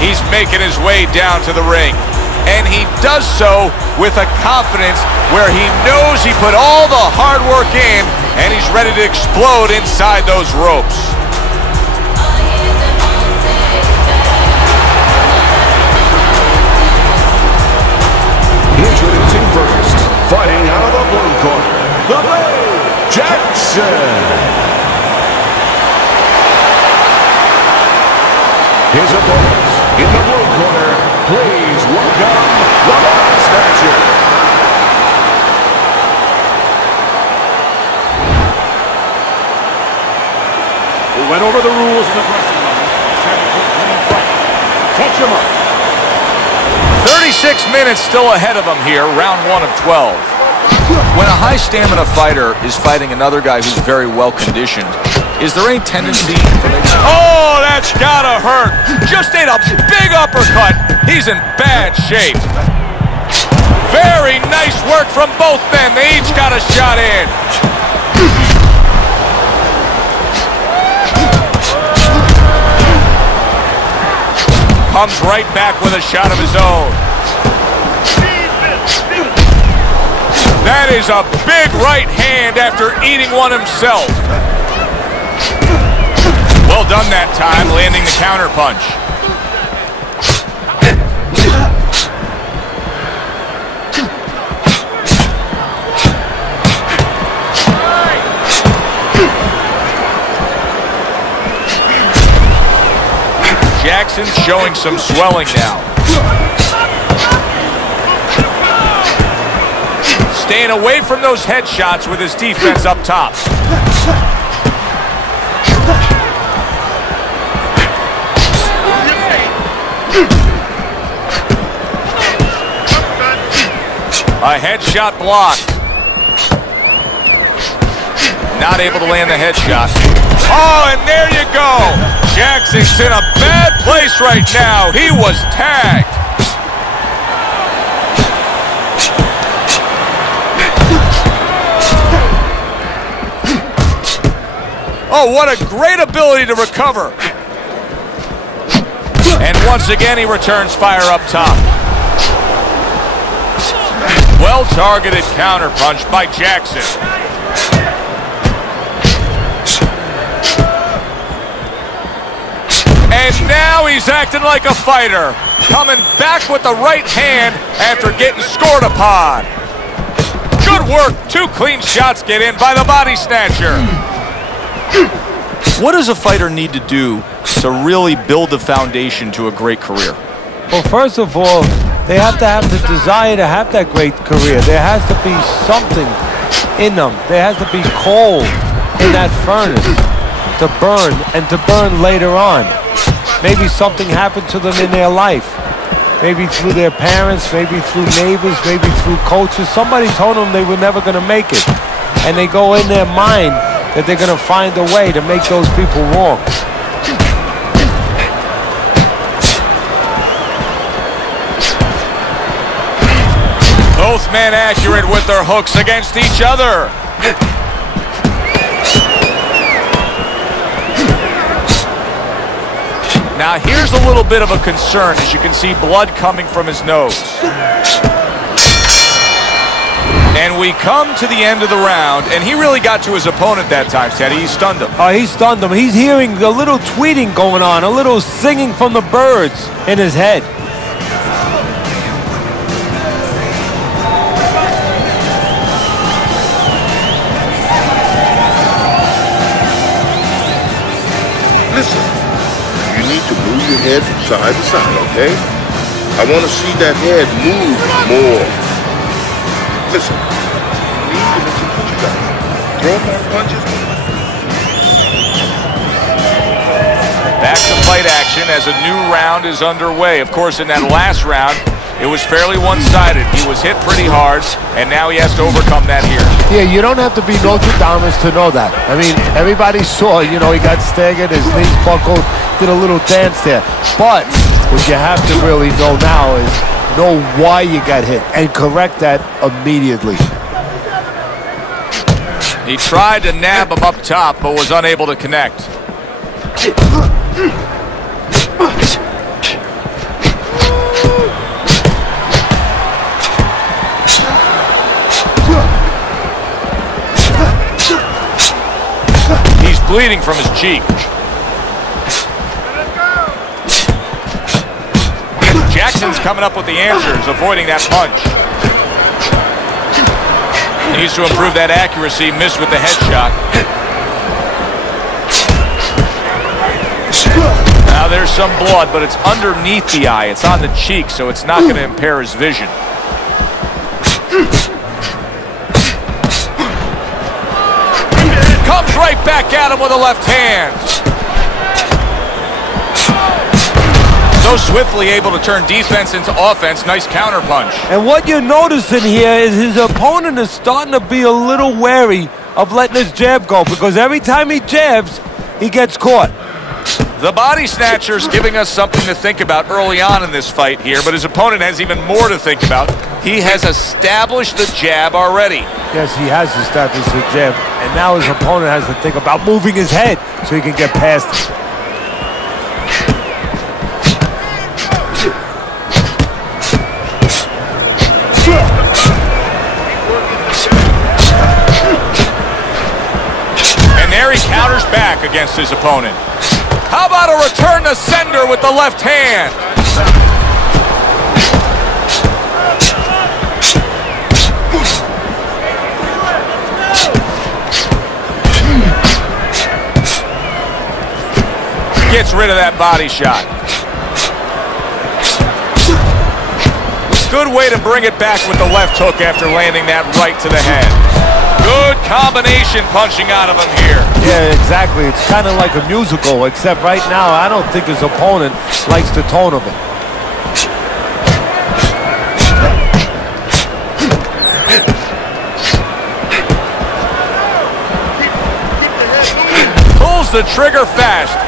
He's making his way down to the ring. And he does so with a confidence where he knows he put all the hard work in and he's ready to explode inside those ropes. Introducing first, fighting out of the blue corner, the Blade, Jackson. His opponents in the blue corner, please welcome the Body Snatcher. We went over the rules in the dressing room. 7-foot clean fight. Touch him up. 36 minutes still ahead of him here, round 1 of 12. When a high stamina fighter is fighting another guy who's very well conditioned, is there any tendency for them to... Oh, that's gotta hurt. Just ate a big uppercut. He's in bad shape. Very nice work from both men. They each got a shot in. Comes right back with a shot of his own. That is a big right hand after eating one himself. Well done that time, landing the counter punch. Jackson's showing some swelling now. Staying away from those headshots with his defense up top. A headshot blocked. Not able to land the headshot. Oh, and there you go. Jackson's in a bad place right now. He was tagged. Oh, what a great ability to recover. And once again, he returns fire up top. Well-targeted counterpunch by Jackson. And now he's acting like a fighter, coming back with the right hand after getting scored upon. Good work. 2 clean shots get in by the Body Snatcher. What does a fighter need to do to really build the foundation to a great career? Well, first of all, they have to have the desire to have that great career. There has to be something in them. There has to be coal in that furnace to burn, and to burn later on. Maybe something happened to them in their life. Maybe through their parents, maybe through neighbors, maybe through coaches. Somebody told them they were never going to make it. And they go in their mind that they're going to find a way to make those people wrong. Both men accurate with their hooks against each other. Now here's a little bit of a concern, as you can see blood coming from his nose. And we come to the end of the round, and he really got to his opponent that time, Teddy. He stunned him. He stunned him. He's hearing a little tweeting going on, a little singing from the birds in his head. Listen, you need to move your head from side to side, okay? I want to see that head move more. Listen, you need to listen to what you got. Throw more punches. Back to fight action as a new round is underway. Of course, in that last round, it was fairly one-sided. He was hit pretty hard, and now he has to overcome that here. Yeah, you don't have to be Nostradamus to know that. I mean, everybody saw, you know, he got staggered, his knees buckled, did a little dance there. But what you have to really know now is know why you got hit and correct that immediately. He tried to nab him up top, but was unable to connect. bleeding from his cheek. Jackson's coming up with the answers, avoiding that punch. Needs to improve that accuracy, missed with the headshot. Now there's some blood, but it's underneath the eye. It's on the cheek, so it's not going to impair his vision. Comes right back at him with a left hand. So swiftly able to turn defense into offense. Nice counter punch. And what you're noticing here is his opponent is starting to be a little wary of letting his jab go, because every time he jabs, he gets caught. The body snatcher's giving us something to think about early on in this fight here, but his opponent has even more to think about. He has established the jab already. Yes, he has established the jab, and now his opponent has to think about moving his head so he can get past it. And there he counters back against his opponent. How about a return to sender with the left hand? Gets rid of that body shot. Good way to bring it back with the left hook after landing that right to the head. Good combination punching out of him here. Yeah, exactly. It's kind of like a musical, except right now I don't think his opponent likes the tone of it. Pulls the trigger fast.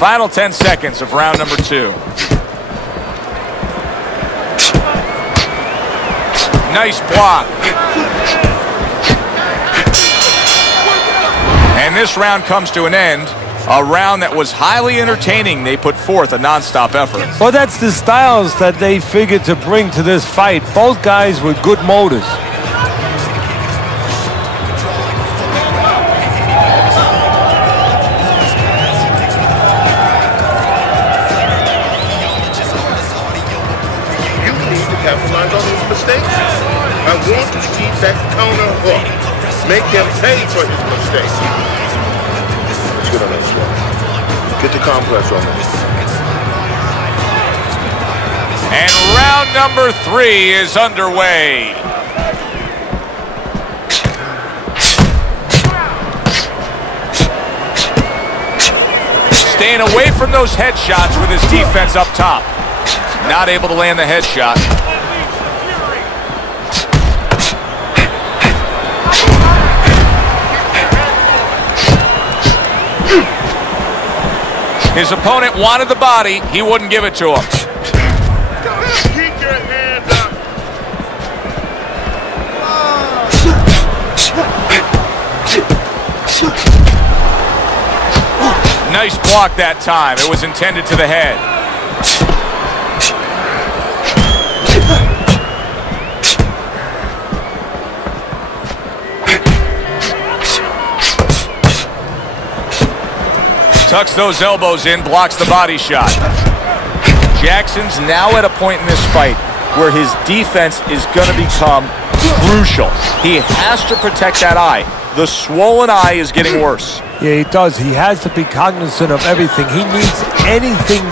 Final 10 seconds of round number 2. Nice block. And this round comes to an end. A round that was highly entertaining. They put forth a non-stop effort. Well, that's the styles that they figured to bring to this fight. Both guys with good motors. Capitalize on his mistakes. I want you to keep that counter hook. Make him pay for his mistakes. Let's get on that swell. Get the compress on him. And round number 3 is underway. Staying away from those headshots with his defense up top. Not able to land the headshot. His opponent wanted the body. He wouldn't give it to him. Keep your hands up. Nice block that time. It was intended to the head. Tucks those elbows in, blocks the body shot. Jackson's now at a point in this fight where his defense is going to become crucial. He has to protect that eye. The swollen eye is getting worse. Yeah, he does. He has to be cognizant of everything. He needs anything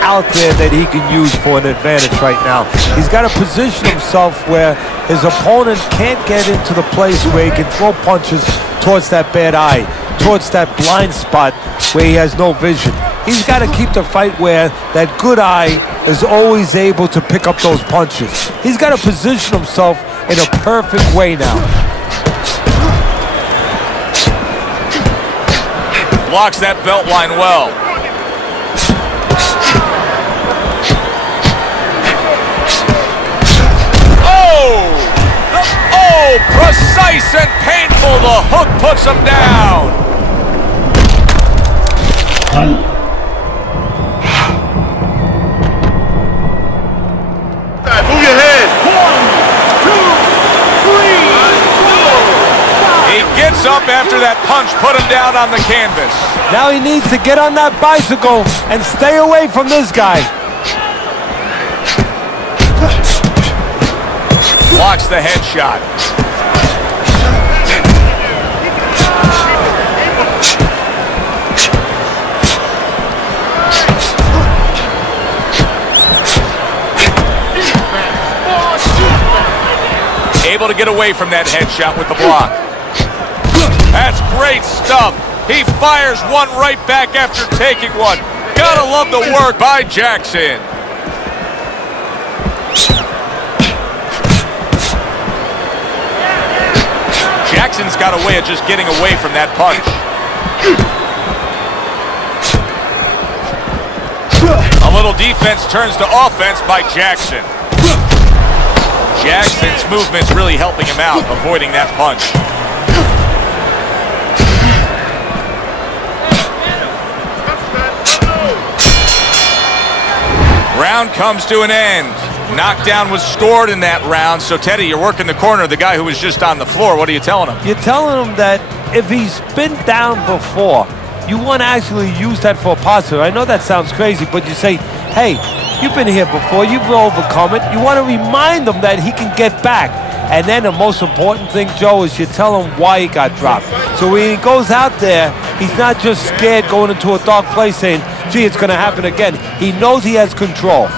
out there that he can use for an advantage right now. He's got to position himself where his opponent can't get into the place where he can throw punches towards that bad eye, towards that blind spot where he has no vision. He's got to keep the fight where that good eye is always able to pick up those punches. He's got to position himself in a perfect way now. Blocks that belt line well. Oh, precise and painful. The hook puts him down. Move your head. Gets up after that punch, put him down on the canvas. Now he needs to get on that bicycle and stay away from this guy. Blocks the headshot. Able to get away from that headshot with the block. That's great stuff. He fires one right back after taking one. Gotta love the work by Jackson. Jackson's got a way of just getting away from that punch. A little defense turns to offense by Jackson. Jackson's movement's really helping him out, avoiding that punch. Round comes to an end. Knockdown was scored in that round. So, Teddy, you're working the corner of the guy who was just on the floor. What are you telling him? You're telling him that if he's been down before, you want to actually use that for a positive. I know that sounds crazy, but you say, hey, you've been here before, you've overcome it. You want to remind him that he can get back. And then the most important thing, Joe, is you tell him why he got dropped. So when he goes out there, he's not just scared going into a dark place saying, gee, it's going to happen again. He knows he has control.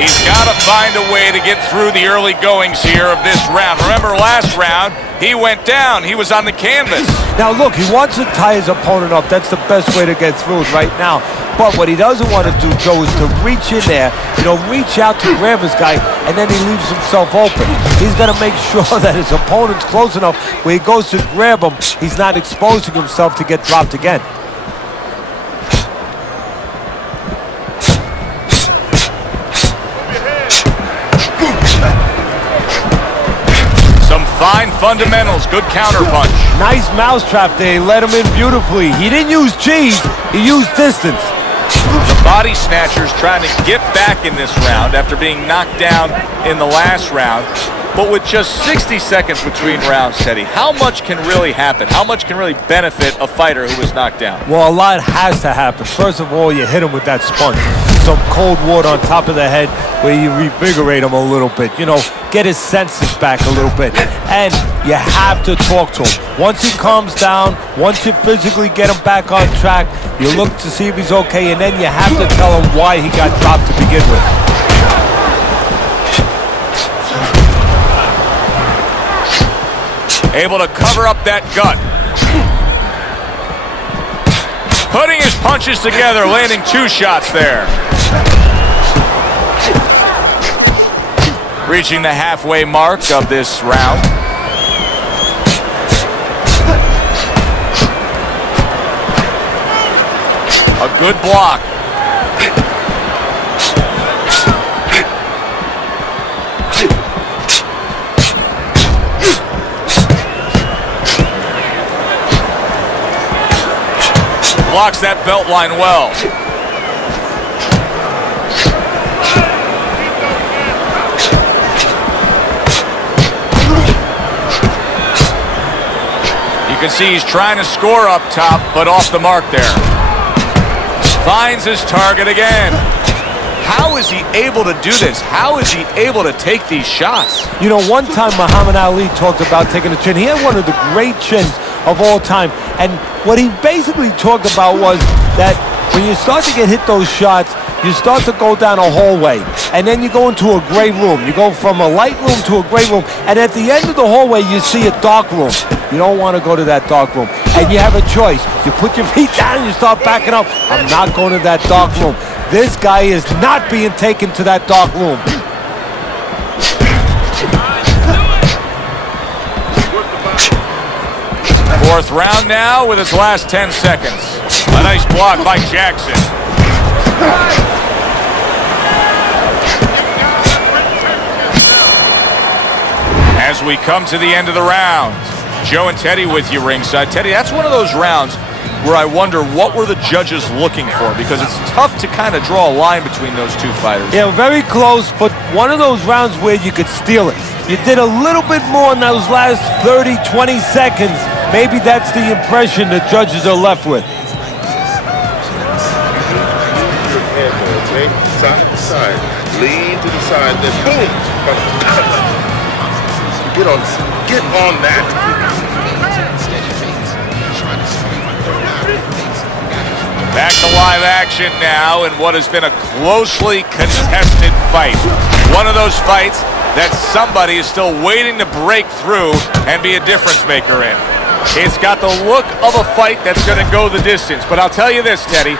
He's got to find a way to get through the early goings here of this round. Remember last round, he went down. He was on the canvas. Now, look, he wants to tie his opponent up. That's the best way to get through it right now. But what he doesn't want to do, Joe, is to reach in there, reach out to grab his guy, and then he leaves himself open. He's got to make sure that his opponent's close enough where he goes to grab him, he's not exposing himself to get dropped again. Fine fundamentals, good counter punch. Nice mousetrap there, he let him in beautifully. He didn't use cheese, he used distance. The body snatcher's trying to get back in this round after being knocked down in the last round. But with just 60 seconds between rounds, Teddy, how much can really happen? How much can really benefit a fighter who was knocked down? Well, a lot has to happen. First of all, you hit him with that sponge. Some cold water on top of the head where you revigorate him a little bit. Get his senses back a little bit. And you have to talk to him. Once he calms down, once you physically get him back on track, you look to see if he's okay, and then you have to tell him why he got dropped to begin with. Able to cover up that gut. Putting his punches together, landing 2 shots there. Reaching the halfway mark of this round. A good block. Blocks that belt line well. You can see he's trying to score up top, but off the mark there. Finds his target again. How is he able to do this? How is he able to take these shots? One time Muhammad Ali talked about taking a chin. He had one of the great chins of all time. And what he basically talked about was that when you start to get hit those shots, you start to go down a hallway, and then you go into a gray room. You go from a light room to a gray room, and at the end of the hallway, you see a dark room. You don't want to go to that dark room, and you have a choice. You put your feet down, and you start backing up. I'm not going to that dark room. This guy is not being taken to that dark room. Fourth round now with his last 10 seconds. A nice block by Jackson. As we come to the end of the round, Joe and Teddy with you ringside. Teddy, that's one of those rounds where I wonder what were the judges looking for, because it's tough to kind of draw a line between those two fighters. Yeah, very close, but one of those rounds where you could steal it. You did a little bit more in those last 30, 20 seconds. Maybe that's the impression the judges are left with. Okay, side to side, lean to the side, then boom! Get on that. Back to live action now in what has been a closely contested fight. One of those fights that somebody is still waiting to break through and be a difference maker in. It's got the look of a fight that's going to go the distance, but I'll tell you this, Teddy,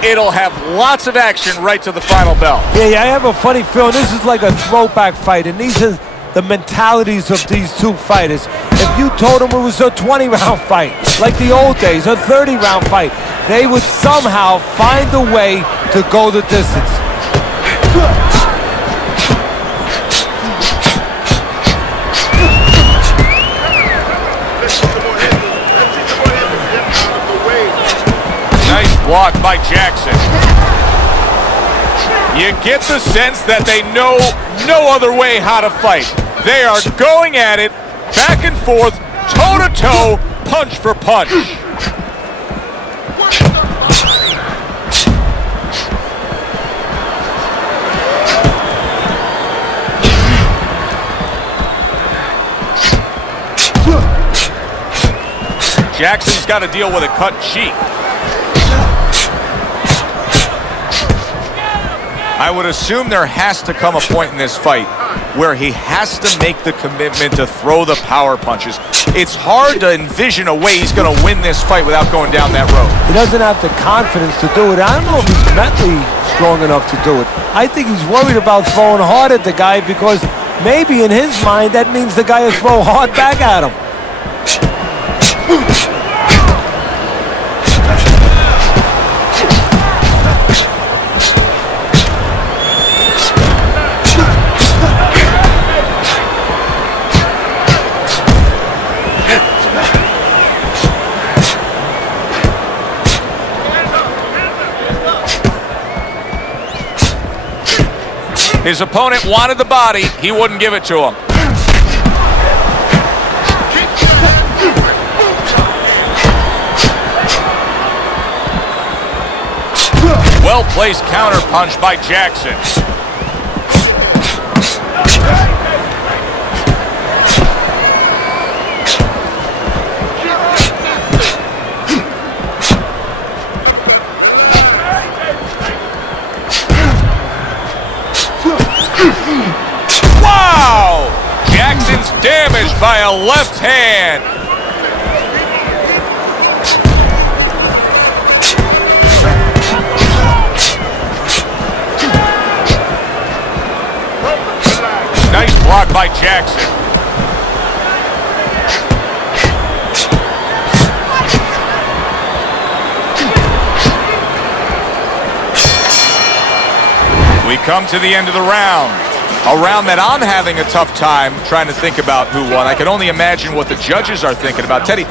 it'll have lots of action right to the final bell. Yeah, I have a funny feeling this is like a throwback fight, and these are the mentalities of these two fighters. If you told them it was a 20-round fight, like the old days, a 30-round fight, they would somehow find a way to go the distance. Nice block by Jackson. You get the sense that they know no other way how to fight. They are going at it, back and forth, toe-to-toe, punch for punch. Jackson's got to deal with a cut cheek. I would assume there has to come a point in this fight where he has to make the commitment to throw the power punches. It's hard to envision a way he's going to win this fight without going down that road. He doesn't have the confidence to do it. I don't know if he's mentally strong enough to do it. I think he's worried about throwing hard at the guy because maybe in his mind that means the guy will throw hard back at him. His opponent wanted the body. He wouldn't give it to him. Well-placed counter punch by Jackson. Wow! Jackson's damaged by a left hand. Nice block by Jackson. We come to the end of the round. A round that I'm having a tough time trying to think about who won. I can only imagine what the judges are thinking about. Teddy,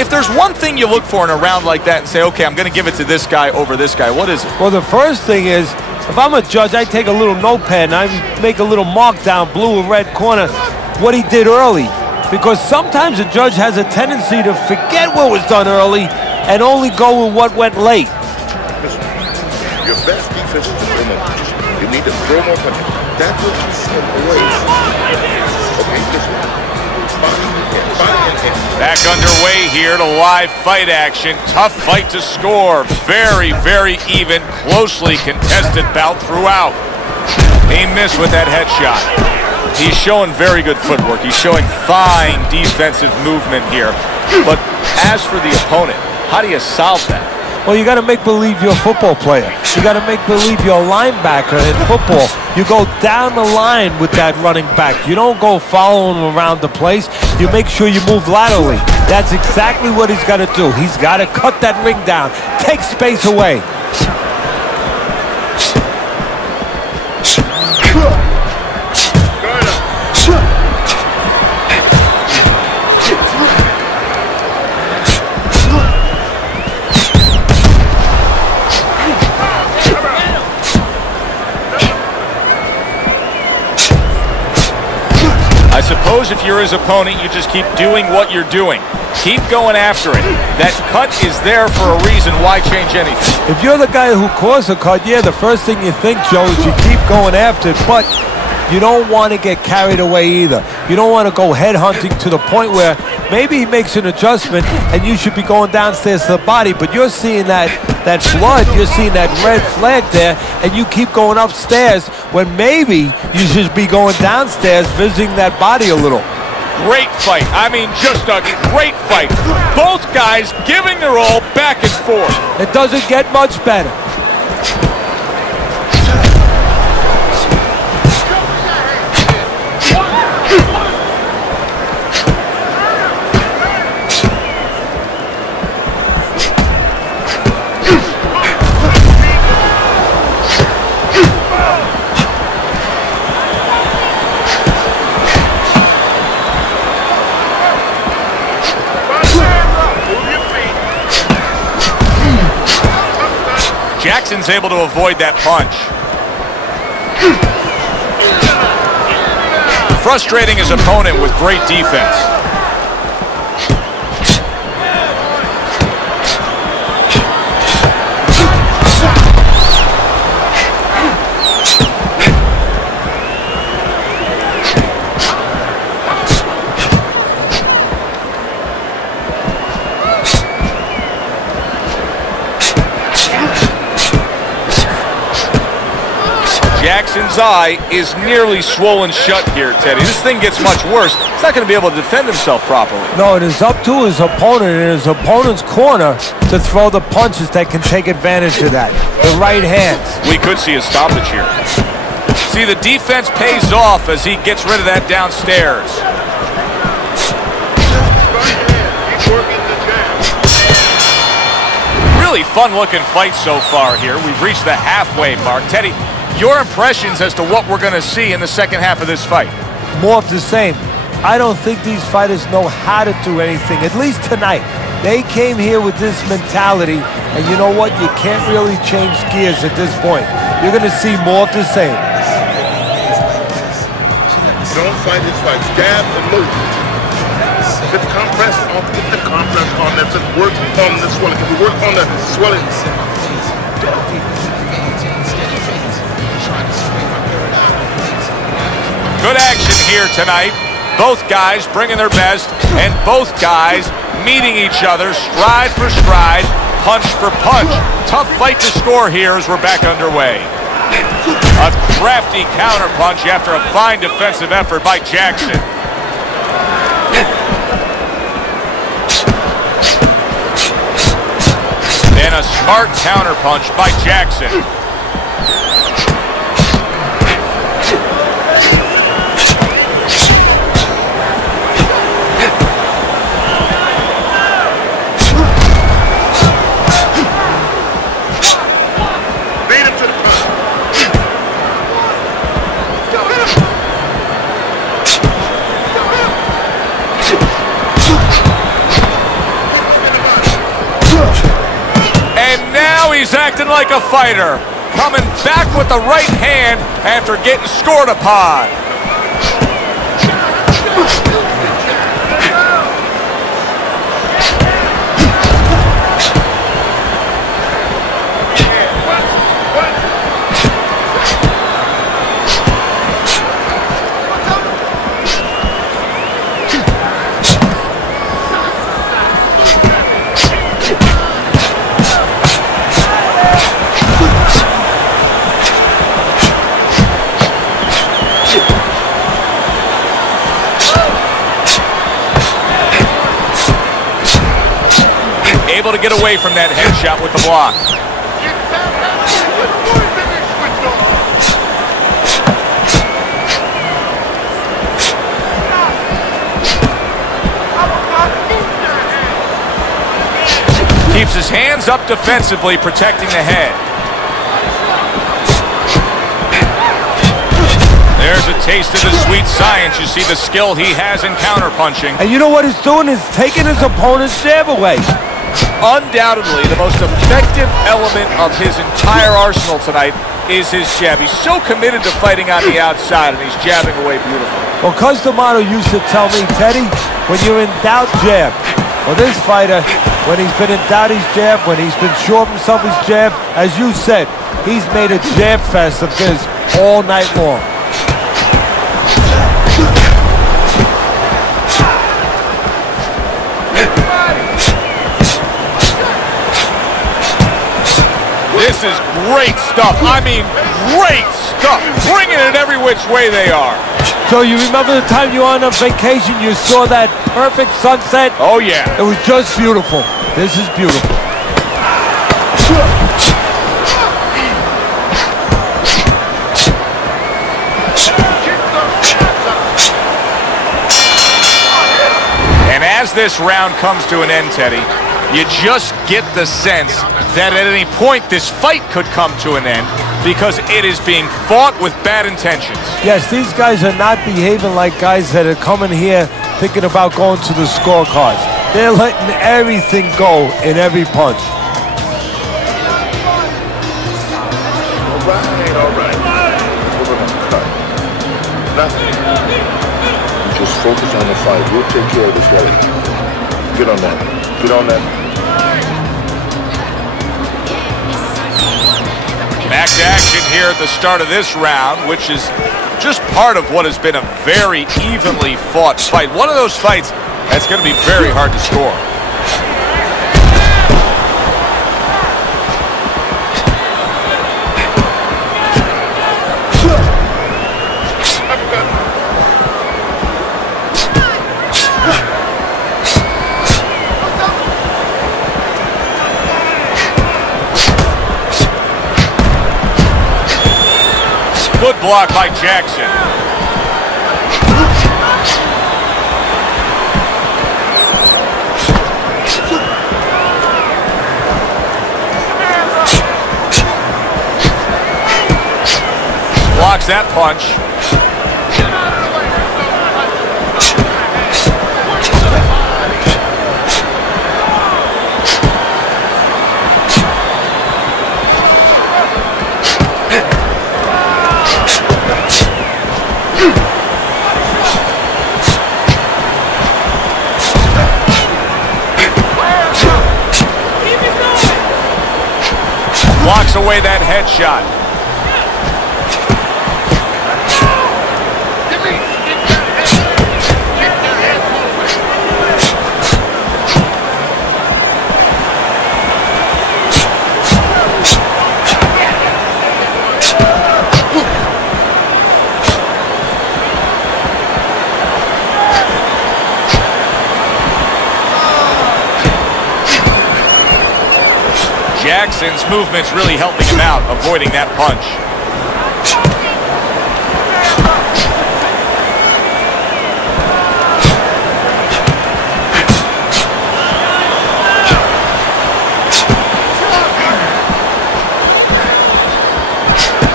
if there's one thing you look for in a round like that and say, okay, I'm going to give it to this guy over this guy, what is it? Well, the first thing is, if I'm a judge, I take a little notepad and I make a little mark down blue or red corner what he did early. Because sometimes a judge has a tendency to forget what was done early and only go with what went late. Listen, your best defense is to throw more punches. You need to throw more punches. That's what you send away. Okay, listen. Back underway here to live fight action. Tough fight to score. Very, very even, closely contested bout throughout. He missed with that headshot. He's showing very good footwork. He's showing fine defensive movement here. But as for the opponent, how do you solve that? Well, you got to make believe you're a football player. You got to make believe you're a linebacker in football. You go down the line with that running back. You don't go following him around the place. You make sure you move laterally. That's exactly what he's got to do. He's got to cut that ring down, take space away. suppose if you're his opponent, you just keep doing what you're doing. Keep going after it. That cut is there for a reason. Why change anything? If you're the guy who caused the cut, yeah, the first thing you think, Joe, is you keep going after it, but you don't want to get carried away either. You don't want to go head hunting to the point where maybe he makes an adjustment and you should be going downstairs to the body, but you're seeing that blood, you're seeing that red flag there, and you keep going upstairs when maybe you should be going downstairs visiting that body a little. Great fight. I mean, just a great fight. Both guys giving their all back and forth. It doesn't get much better. Jackson's able to avoid that punch. Frustrating his opponent with great defense. Jackson's eye is nearly swollen shut here, Teddy. This thing gets much worse. He's not going to be able to defend himself properly. No, it is up to his opponent and his opponent's corner to throw the punches that can take advantage of that. The right hands. We could see a stoppage here. See, the defense pays off as he gets rid of that downstairs. Really fun-looking fight so far here. We've reached the halfway mark. Teddy, your impressions as to what we're going to see in the second half of this fight? More of the same. I don't think these fighters know how to do anything, at least tonight. They came here with this mentality, and you know what? You can't really change gears at this point. You're going to see more of the same. Don't fight his fight. Jab and move. Get the compress on. Get the compress on. That's it. Work on the swelling. If you work on the swelling. Good action here tonight. Both guys bringing their best, and both guys meeting each other stride for stride, punch for punch. Tough fight to score here as we're back underway. A crafty counterpunch after a fine defensive effort by Jackson. And a smart counterpunch by Jackson. He's acting like a fighter, coming back with the right hand after getting scored upon. Able to get away from that headshot with the block. Keeps his hands up defensively, protecting the head. There's a taste of the sweet science. You see the skill he has in counterpunching. And you know what he's doing? He's taking his opponent's jab away. Undoubtedly, the most effective element of his entire arsenal tonight is his jab. He's so committed to fighting on the outside, and he's jabbing away beautifully. Well, Cus D'Amato used to tell me, Teddy, when you're in doubt, jab. Well, this fighter, when he's been in doubt, he's jab. When he's been sure of himself, he's jab. As you said, he's made a jab fest of this all night long. This is great stuff. I mean, great stuff. Bringing it every which way they are. So you remember the time you were on vacation, you saw that perfect sunset? Oh, yeah. It was just beautiful. This is beautiful. And as this round comes to an end, Teddy, you just get the sense that at any point this fight could come to an end because it is being fought with bad intentions. Yes, these guys are not behaving like guys that are coming here thinking about going to the scorecards. They're letting everything go in every punch. All right. We're gonna cut. Nothing. Just focus on the fight. We'll take care of this later. Get on that. Get on that. Back to action here at the start of this round, which is just part of what has been a very evenly fought fight. One of those fights that's going to be very hard to score. Good block by Jackson. Blocks that punch. Blocks away that headshot. Jackson's movement's really helping him out, avoiding that punch.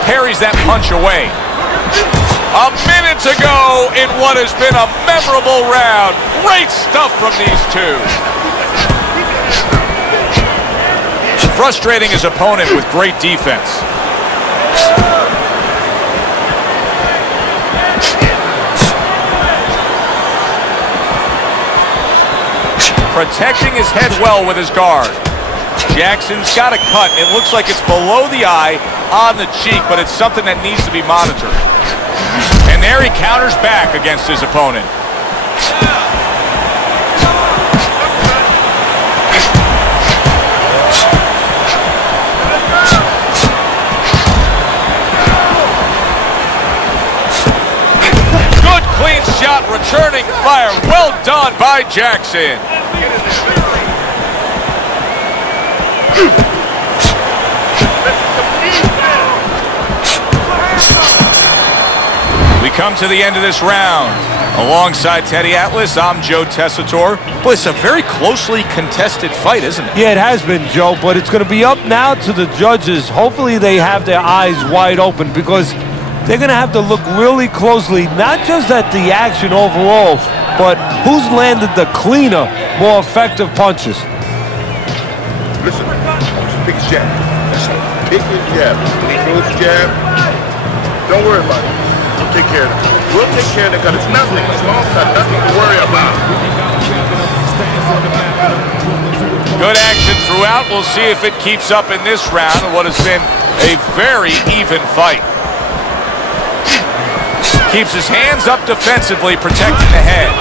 Parries that punch away. A minute to go in what has been a memorable round. Great stuff from these two. Frustrating his opponent with great defense. Protecting his head well with his guard. Jackson's got a cut. It looks like it's below the eye on the cheek, but it's something that needs to be monitored. And there he counters back against his opponent. Clean shot, returning fire. Well done by Jackson. We come to the end of this round. Alongside Teddy Atlas, I'm Joe Tessitore. Boy, it's a very closely contested fight, isn't it? Yeah, it has been, Joe, but it's going to be up now to the judges. Hopefully they have their eyes wide open because they're going to have to look really closely, not just at the action overall, but who's landed the cleaner, more effective punches. jab. That's it. Kick his jab. When he throws the jab, don't worry about it. We'll take care of it. We'll take care of it because it's nothing. Small got nothing to worry about. Good action throughout. We'll see if it keeps up in this round in what has been a very even fight. Keeps his hands up defensively, protecting the head.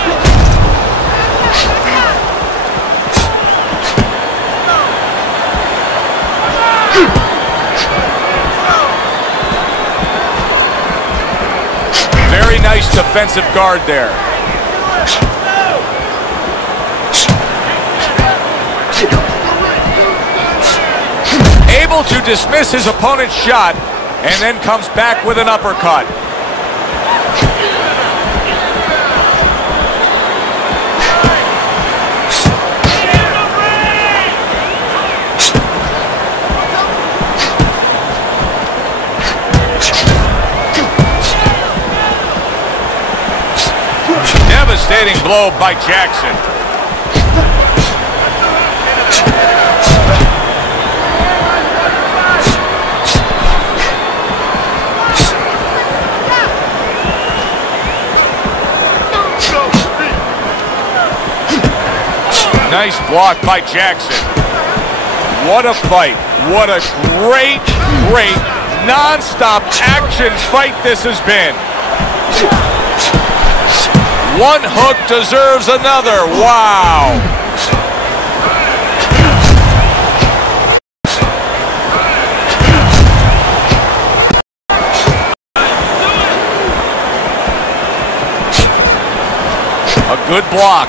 Very nice defensive guard there. Able to dismiss his opponent's shot and then comes back with an uppercut. Devastating blow by Jackson. Nice block by Jackson. What a fight. What a great, great, non-stop action fight this has been. One hook deserves another. Wow. A good block.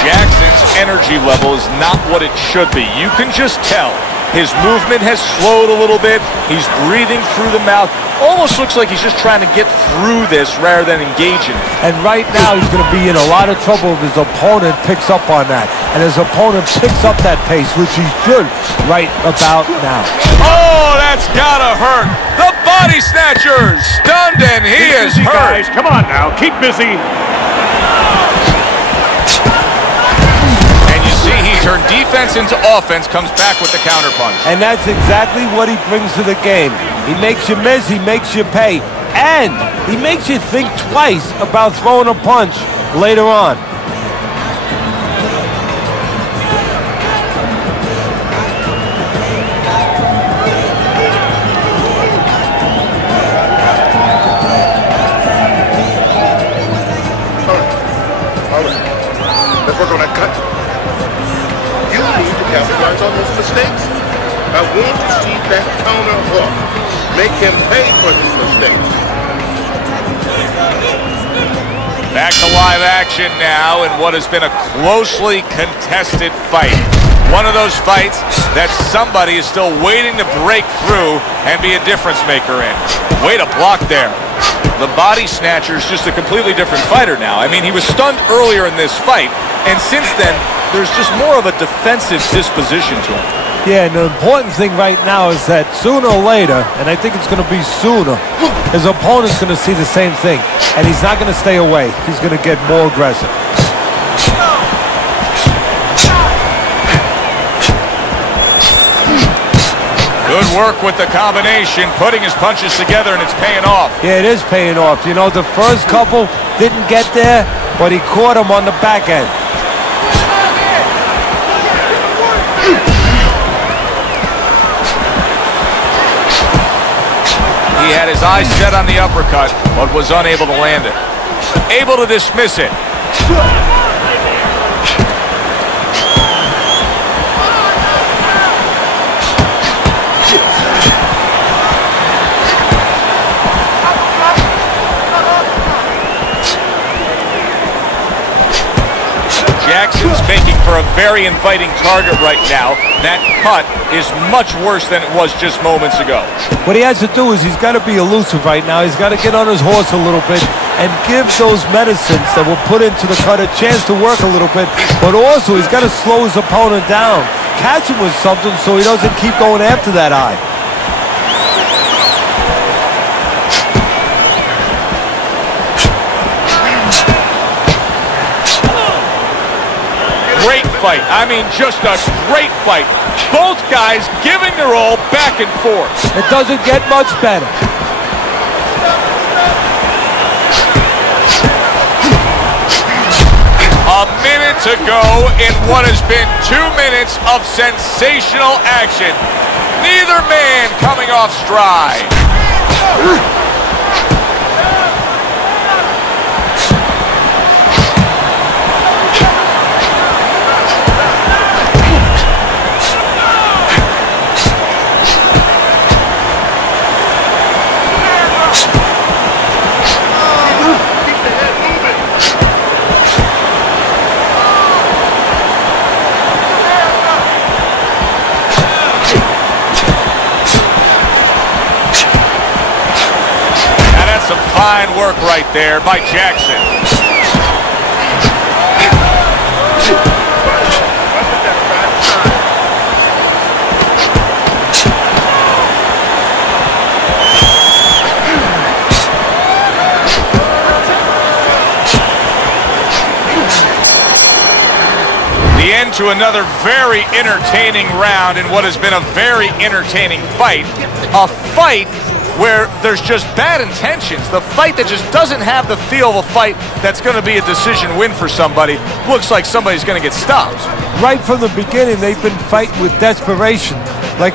Jackson's energy level is not what it should be. You can just tell. His movement has slowed a little bit. He's breathing through the mouth. Almost looks like he's just trying to get through this rather than engaging. And right now he's going to be in a lot of trouble if his opponent picks up on that. And his opponent picks up that pace, which he should right about now. Oh, that's gotta hurt. The body snatcher stunned and he is hurt. Guys, come on now, keep busy. He turned defense into offense, comes back with the counterpunch. And that's exactly what he brings to the game. He makes you miss, he makes you pay, and he makes you think twice about throwing a punch later on. All right. Let's work on that cut. Capitalize on those mistakes. I want to see that counter hook. Make him pay for his mistakes. Back to live action now in what has been a closely contested fight. One of those fights that somebody is still waiting to break through and be a difference maker in. Way to block there. The body snatcher is just a completely different fighter now. I mean, he was stunned earlier in this fight, and since then, there's just more of a defensive disposition to him. Yeah, and the important thing right now is that sooner or later, and I think it's going to be sooner, his opponent's going to see the same thing, and he's not going to stay away. He's going to get more aggressive. Good work with the combination, putting his punches together, and it's paying off. Yeah, it is paying off. You know, the first couple didn't get there, but he caught him on the back end. He had his eyes set on the uppercut, but was unable to land it. Able to dismiss it. Jackson's making for a very inviting target right now. That cut is much worse than it was just moments ago. What he has to do is he's got to be elusive right now. He's got to get on his horse a little bit and give those medicines that were put into the cut a chance to work a little bit. But also, he's got to slow his opponent down. Catch him with something so he doesn't keep going after that eye. great fight. I mean, just a great fight. Both guys giving their all back and forth. It doesn't get much better. A minute to go in what has been 2 minutes of sensational action. Neither man coming off stride. Fine work right there by Jackson. The end to another very entertaining round in what has been a very entertaining fight. A fight where there's just bad intentions. The fight that just doesn't have the feel of a fight that's going to be a decision win for somebody. Looks like somebody's going to get stopped. Right from the beginning, they've been fighting with desperation. Like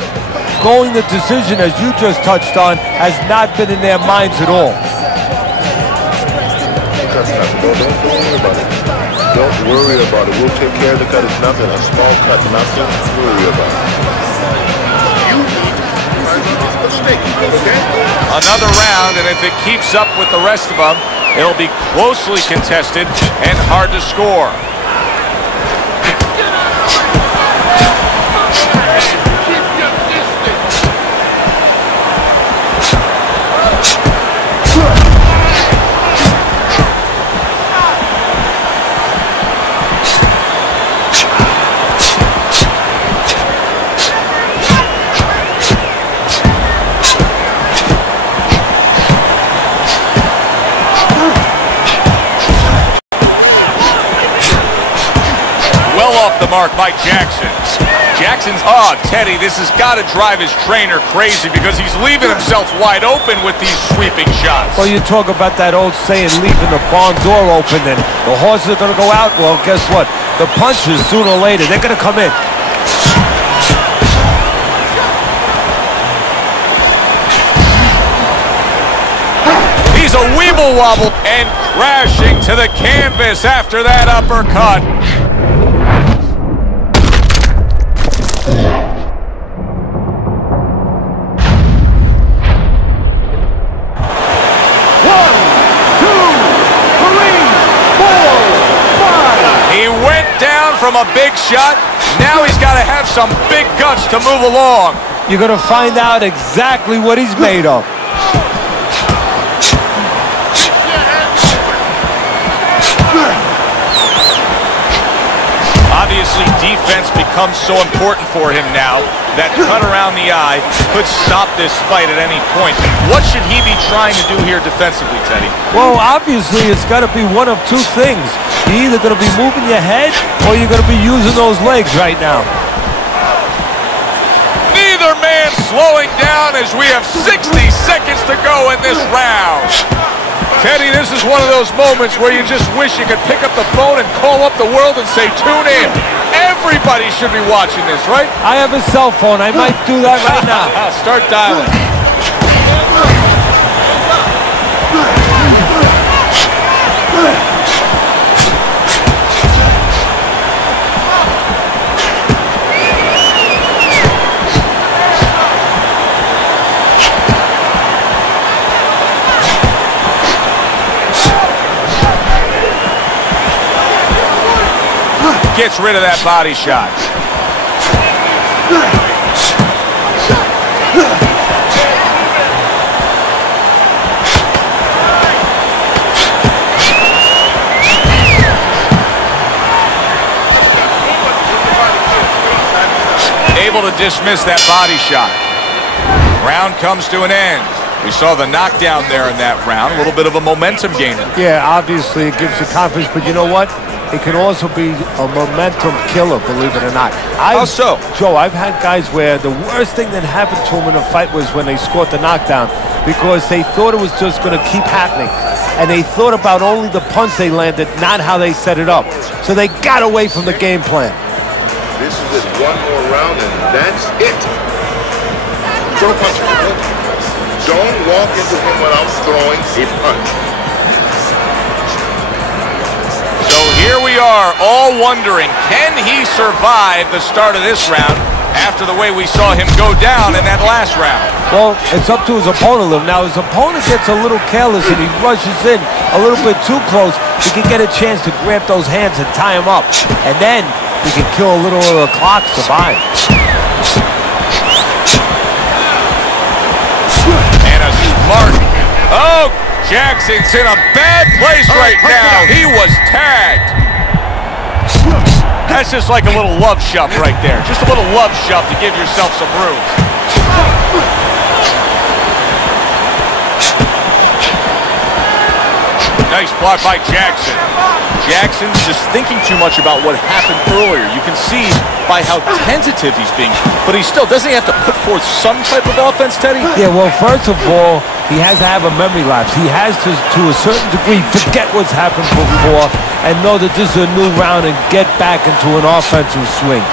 going the decision, as you just touched on, has not been in their minds at all. Don't worry about it. Don't worry about it. We'll take care of the cut. It's nothing. A small cut, nothing to worry about. You need another round, and if it keeps up with the rest of them, it'll be closely contested and hard to score. Off the mark by Jackson. Jackson's, Teddy, this has got to drive his trainer crazy because he's leaving himself wide open with these sweeping shots. Well, you talk about that old saying, leaving the barn door open, and the horses are going to go out. Well, guess what? The punches, sooner or later, they're going to come in. He's a weeble wobble and crashing to the canvas after that uppercut. From a big shot, now he's got to have some big guts to move along. You're going to find out exactly what he's made of. Obviously, defense becomes so important for him now. That cut around the eye could stop this fight at any point. What should he be trying to do here defensively, Teddy? Well, obviously, it's got to be one of two things. You're either going to be moving your head or you're going to be using those legs right now. Neither man slowing down as we have 60 seconds to go in this round. Teddy, this is one of those moments where you just wish you could pick up the phone and call up the world and say, tune in. Everybody should be watching this, right? I have a cell phone. I might do that right now. Start dialing. Gets rid of that body shot. Able to dismiss that body shot. Round comes to an end. We saw the knockdown there in that round, a little bit of a momentum gainer. Yeah, obviously it gives you confidence, but you know what? It can also be a momentum killer, believe it or not. How so? Joe, I've had guys where the worst thing that happened to them in a fight was when they scored the knockdown because they thought it was just going to keep happening. And they thought about only the punch they landed, not how they set it up. So they got away from the game plan. This is just one more round, and that's it. Throw punches, okay? Don't walk into him without throwing a punch. So here we are, all wondering, can he survive the start of this round after the way we saw him go down in that last round? Well, it's up to his opponent. Now, his opponent gets a little careless and he rushes in a little bit too close. He can get a chance to grab those hands and tie him up. And then he can kill a little of the clock survive. And a smart. Oh, Jackson's in a bad place right now. He was tagged. That's just like a little love shove right there. Just a little love shove to give yourself some room. Nice block by Jackson. Jackson's just thinking too much about what happened earlier. You can see by how tentative he's being. But he still, doesn't he have to put forth some type of offense, Teddy? Yeah, well, first of all, he has to have a memory lapse. He has to a certain degree, forget what's happened before and know that this is a new round and get back into an offensive swing.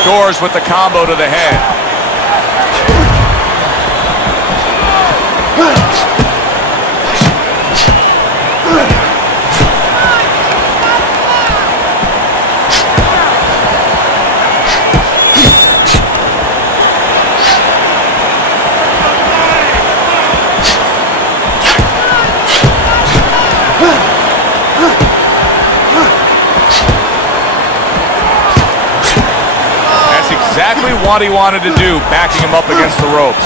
Scores with the combo to the head. Exactly what he wanted to do, backing him up against the ropes.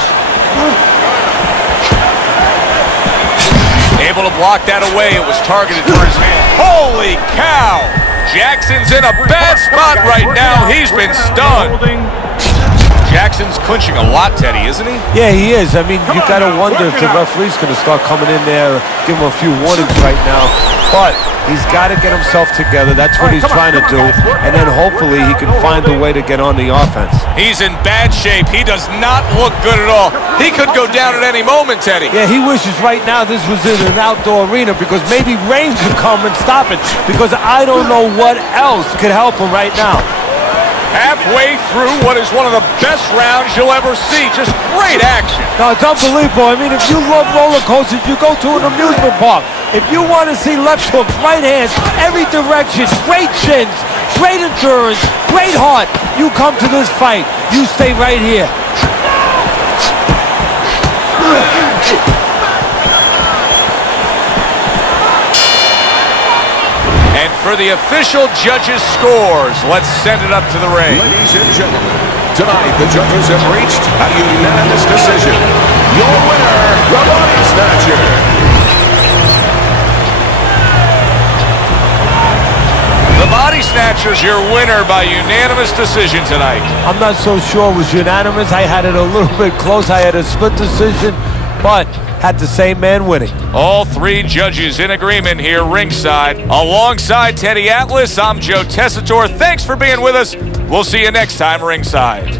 Able to block that away. It was targeted for his hand. Holy cow! Jackson's in a bad spot right now. He's been stunned. Jackson's clinching a lot, Teddy, isn't he? Yeah, he is. I mean, you got to wonder if the referee's going to start coming in there, give him a few warnings right now. But he's got to get himself together. That's what he's trying to do. And then hopefully he can find a way to get on the offense. He's in bad shape. He does not look good at all. He could go down at any moment, Teddy. Yeah, he wishes right now this was in an outdoor arena because maybe rain could come and stop it because I don't know what else could help him right now. Halfway through what is one of the best rounds you'll ever see. Just great action. No, it's unbelievable. I mean, if you love roller coasters, you go to an amusement park. If you want to see left hooks, right hands, every direction, great chins, great endurance, great heart, you come to this fight. You stay right here. And for the official judges' scores, let's send it up to the ring. Ladies and gentlemen, tonight the judges have reached a unanimous decision. Your winner, the Body Snatcher. The Body Snatcher's your winner by unanimous decision tonight. I'm not so sure it was unanimous. I had it a little bit close. I had a split decision, but had the same man winning. All three judges in agreement here ringside. Alongside Teddy Atlas, I'm Joe Tessitore. Thanks for being with us. We'll see you next time ringside.